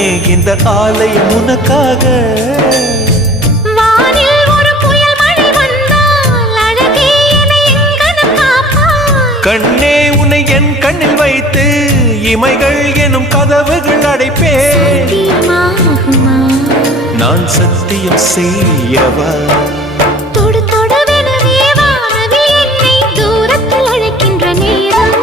கண்ணே இந்த ஆலயம் உனக்காக. வானில் ஒரு புயல் மழை வந்தால் அழகே என்னை எங்கனம் காப்பாய். கண்ணே உன்னை என் கண்ணில் வைத்து இமைகள் எனும் கதவுகள் அடைப்பேன். சத்தியமாகுமா? நான் சத்தியம் செய்யவா? தொடு தொடுவெனவே வானவில் என்னை தூரத்தில் அழைக்கின்ற நேரம்.